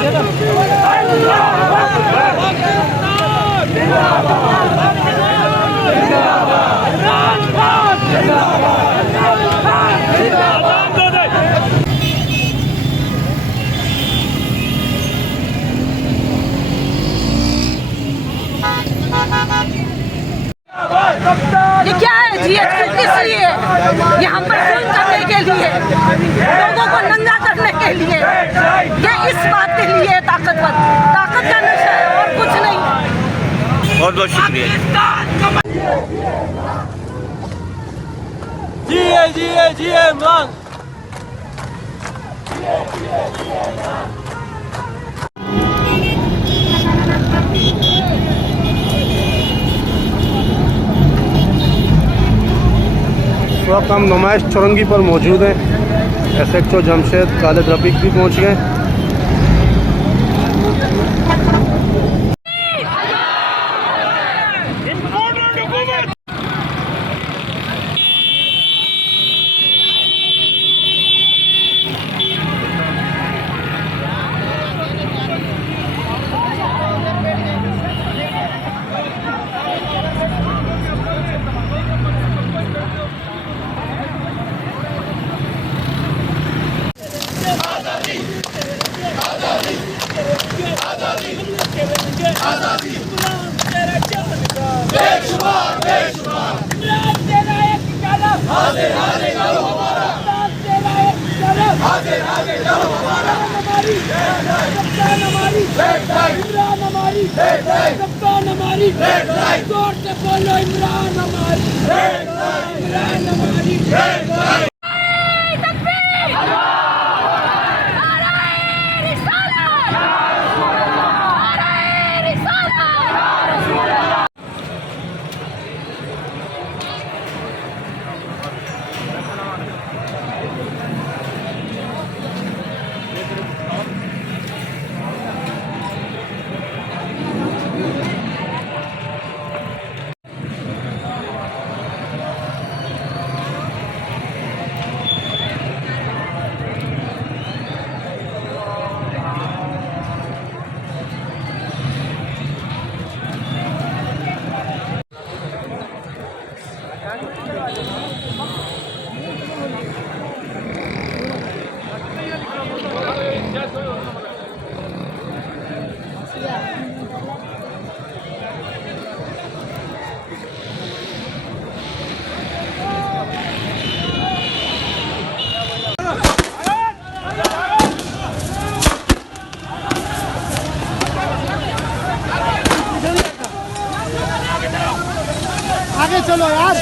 ये क्या है जीएचक्यू किस लिए? ये हम पर जुल्म करने के लिए, लोगों को नंगा करने के लिए, ये इस बात के लिए ताकत का नशा है और कुछ नहीं। बहुत बहुत शुक्रिया। जी इमरान। इस वक्त हम नुमाइश चौरंगी पर मौजूद हैं। SHO जमशेद खालिद रफीक भी पहुंच गए। आगे चलो यार।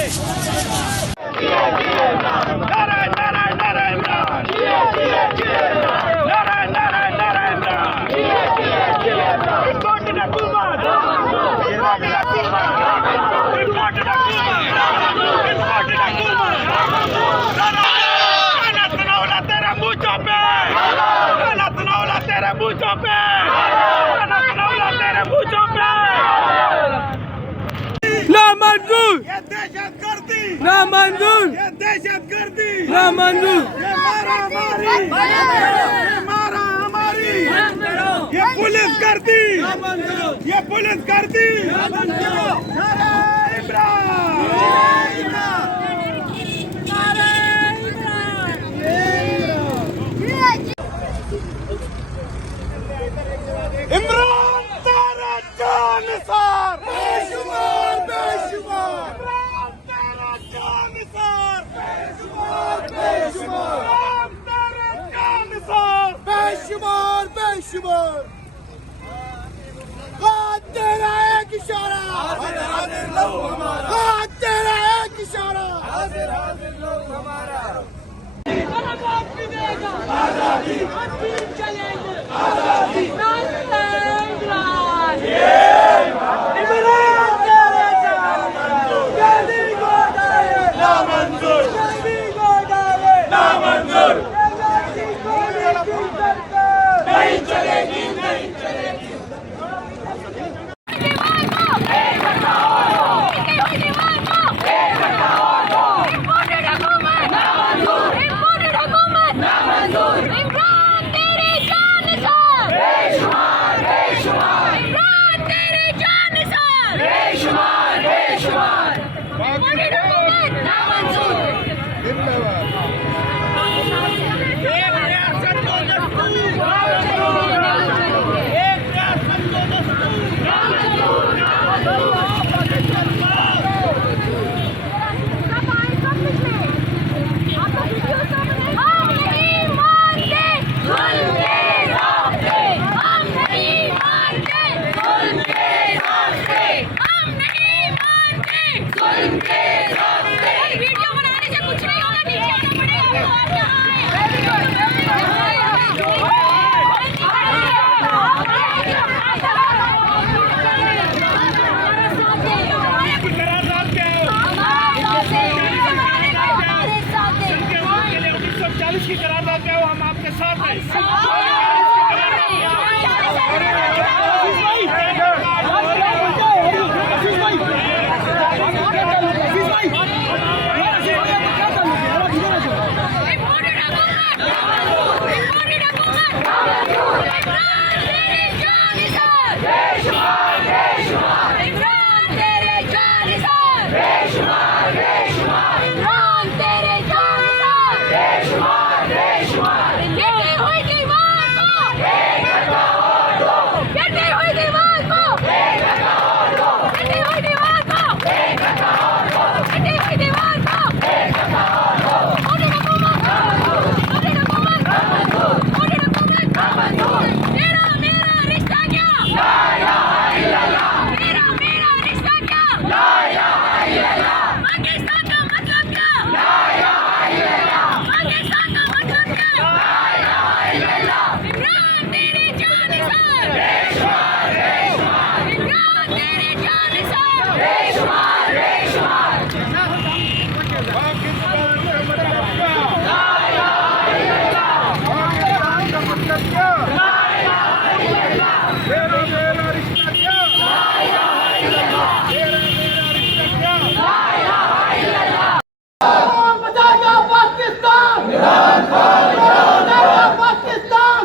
ये पुलिस करती इमरान तेरा जानिसार बेशुमार बेशुमार इमरान तेरा जानिसार बेशुमार बेशुमार इमरान तेरा जानिसार बेशुमार बेशुमार हाथ तेरा एक इशारा हाजिर हाजिर लो हमारा हाथ तेरा एक इशारा हाजिर हाजिर लो हमारा आजादी चलेंगे आजादी क्या? तेरा मेरा रिश्ता क्या? तेरा मेरा रिश्ता क्या? बचाएगा पाकिस्तान, बचाएगा पाकिस्तान,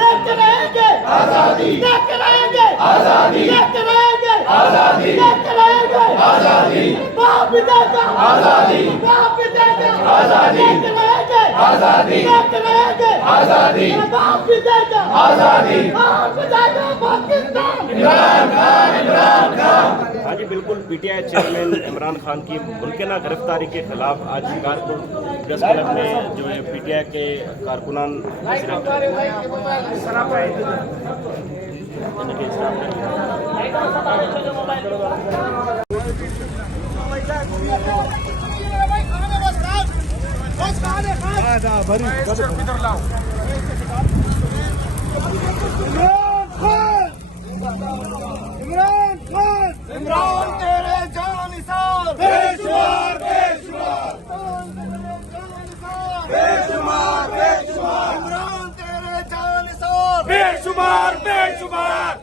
लेके रहेंगे आजादी, लेके रहेंगे आजादी, लेके रहेंगे आजादी, लेके रहेंगे आजादी, बाप देगा आजादी, बाप देगा आजादी, लेके रहेंगे आजादी, लेके रहेंगे आजादी, बाप देगा आजादी, बाप देगा पाकिस्तान। इमरान खान, इमरान खान। हाँ जी बिल्कुल, पीटीआई चेयरमैन इमरान खान की मुमकिन गिरफ्तारी के खिलाफ आज शिकारपुर प्रेस क्लब में जो है पीटीआई के कारकुनान इमरान खान, इमरान तेरे जानिसार, बेशुमार बेशुमार, बेशुमार बेशुमार, इमरान तेरे जानिसार, बेशुमार बेशुमार।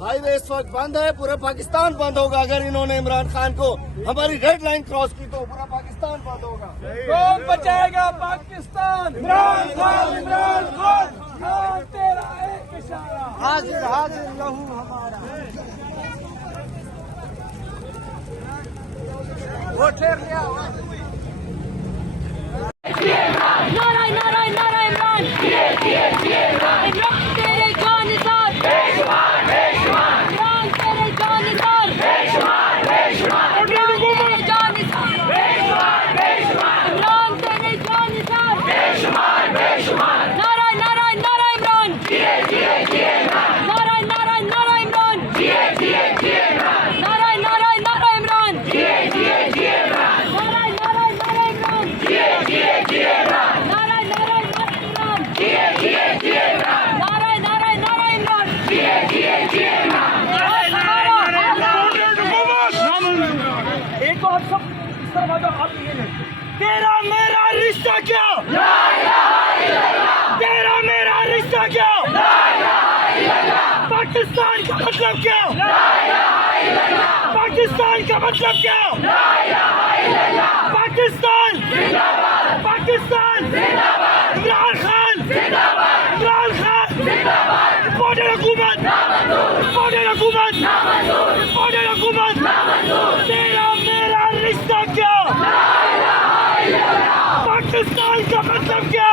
हाईवे इस वक्त बंद है, पूरा पाकिस्तान बंद होगा। अगर इन्होंने इमरान खान को हमारी रेड लाइन क्रॉस की तो पूरा पाकिस्तान बंद होगा। कौन बचाएगा पाकिस्तान? इमरान खान, इमरान खान, तेरा एक इशारा, हाजिर हाजिर लहू हमारा। वो ठहर गया। नारायण नारायण नारायण इमरान, इमरान तेरे जानिसार, बेशुमार बेशुमार, इमरान तेरे जानिसार, बेशुमार बेशुमार, इमरान तेरे जानिसार, बेशुमार बेशुमार, इमरान तेरे जानिसार, बेशुमार बेशुमार। नारायण नारायण नारायण इमरान, नारायण नारायण नारायण इमरान, नारायण नारायण नारायण इमरान, नारायण नारायण नारायण इमरान, नारायण नारायण नारायण इमरान, नारायण नारायण नारायण इमरान। एक बात सब तेरा मेरा रिश्ता क्या? तेरा मेरा रिश्ता क्या? पाकिस्तान का मतलब क्या? पाकिस्तान का मतलब क्या? पाकिस्तान, पाकिस्तान, इमरान खान, इमरान खान, इम्पोर्टेड हुकूमत, इम्पोर्टेड हुकूमत, इम्पोर्टेड हुकूमत। तेरा मेरा रिश्ता क्या? पाकिस्तान का मतलब क्या?